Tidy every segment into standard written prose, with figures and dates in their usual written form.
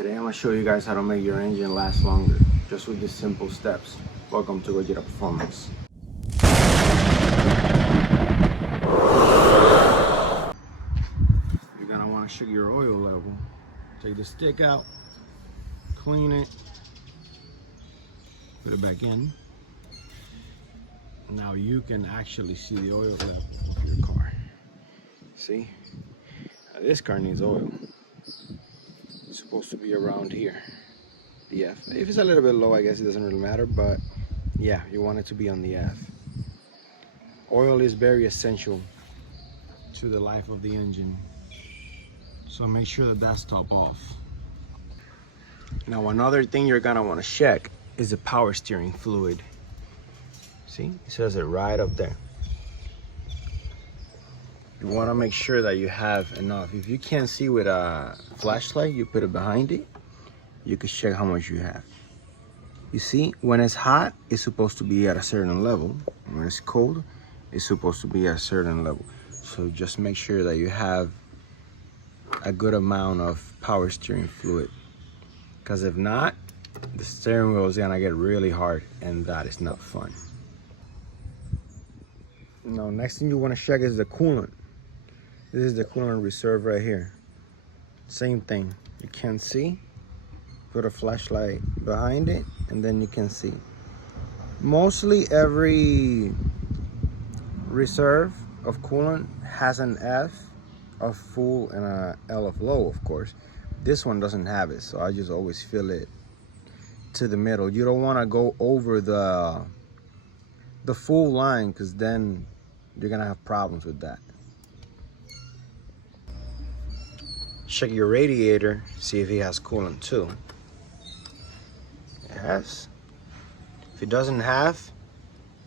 Today I'm going to show you guys how to make your engine last longer, just with these simple steps. Welcome to Gogeta Performance. You're going to want to check your oil level. Take the stick out, clean it, put it back in. Now you can actually see the oil level of your car. See? Now this car needs oil. It's supposed to be around here. The F. If it's a little bit low, I guess it doesn't really matter, but yeah, you want it to be on the F. Oil is very essential to the life of the engine, so make sure that that's top off. Now another thing you're gonna want to check is the power steering fluid. See, it says it right up there. You want to make sure that you have enough. If you can't see with a flashlight, you put it behind it, you can check how much you have. You see, when it's hot, it's supposed to be at a certain level. When it's cold, it's supposed to be at a certain level. So just make sure that you have a good amount of power steering fluid. Because if not, the steering wheel is gonna get really hard, and that is not fun. Now, next thing you want to check is the coolant. This is the coolant reserve right here. Same thing. You can't see. Put a flashlight behind it, and then you can see. Mostly every reserve of coolant has an F of full and a L of low, of course. This one doesn't have it, so I just always fill it to the middle. You don't want to go over the full line, because then you're gonna have problems with that. Check your radiator, see if it has coolant too. It has. If it doesn't have,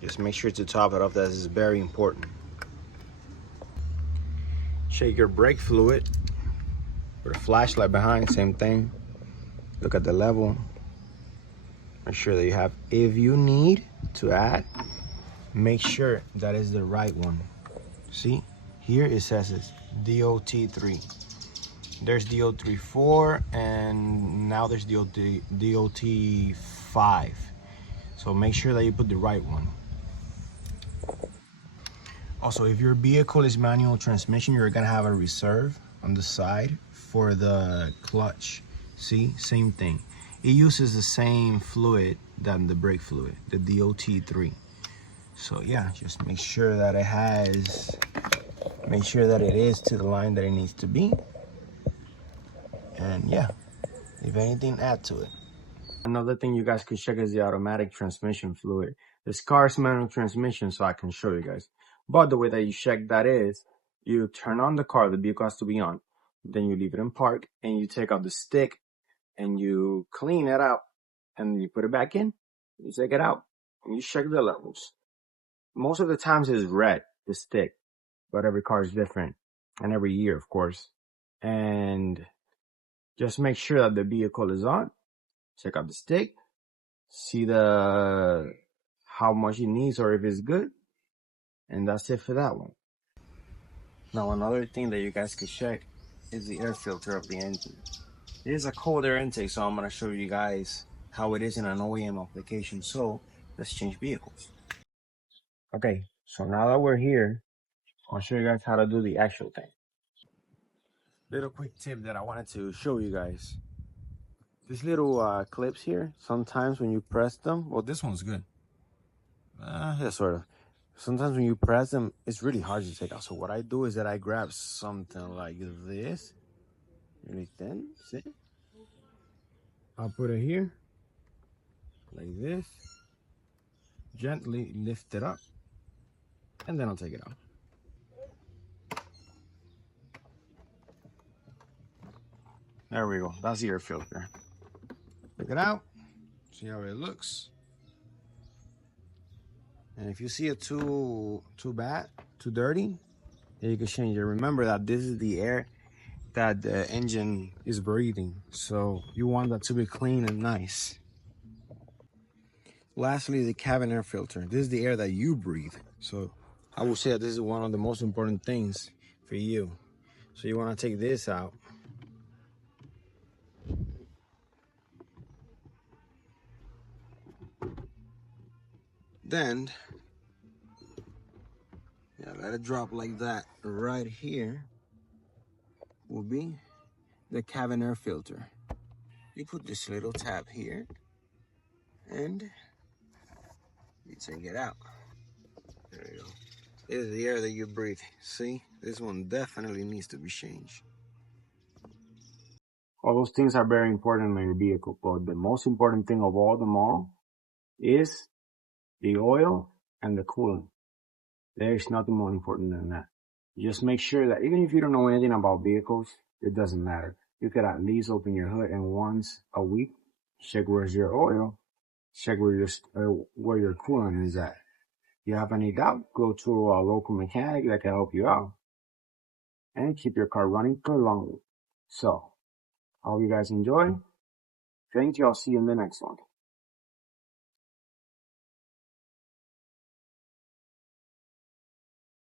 just make sure to top it off. That is very important. Check your brake fluid. Put a flashlight behind, same thing. Look at the level. Make sure that you have. If you need to add, make sure that is the right one. See, here it says it's DOT3. There's DOT4, and now there's DOT5. So make sure that you put the right one. Also, if your vehicle is manual transmission, you're gonna have a reserve on the side for the clutch. See, same thing. It uses the same fluid than the brake fluid, the DOT3. So yeah, just make sure that it has, make sure that it is to the line that it needs to be. And yeah, if anything, add to it. Another thing you guys could check is the automatic transmission fluid. This car's manual transmission, so I can show you guys. But the way that you check that is, you turn on the car, the vehicle has to be on. Then you leave it in park, and you take out the stick, and you clean it out. And you put it back in, you take it out, and you check the levels. Most of the times it's red, the stick, but every car is different, and every year, of course. And just make sure that the vehicle is on. Check out the stick, see how much it needs or if it's good, and that's it for that one. Now another thing that you guys could check is the air filter of the engine. It is a cold air intake, so I'm going to show you guys how it is in an OEM application. So let's change vehicles. Okay, so now that we're here, I'll show you guys how to do the actual thing. Little quick tip that I wanted to show you guys. These little clips here, sometimes when you press them, well, this one's good. Yeah, sort of. Sometimes when you press them, it's really hard to take out. So what I do is that I grab something like this, really thin, see? I'll put it here, like this, gently lift it up, and then I'll take it out. There we go, that's the air filter. Take it out, see how it looks. And if you see it too bad, too dirty, then you can change it. Remember that this is the air that the engine is breathing, so you want that to be clean and nice. Lastly, the cabin air filter. This is the air that you breathe. So I would say that this is one of the most important things for you. So you want to take this out. Then, yeah, let it drop like that. Right here will be the cabin air filter. You put this little tab here and you take it out. There you go. This is the air that you breathe. See, this one definitely needs to be changed. All those things are very important in your vehicle, but the most important thing of all them all is the oil and the coolant. There is nothing more important than that. Just make sure that even if you don't know anything about vehicles, it doesn't matter. You could at least open your hood and once a week check where's your oil, check where your coolant is at. If you have any doubt, go to a local mechanic that can help you out and keep your car running for longer. So, I hope you guys enjoy. Thank you. I'll see you in the next one.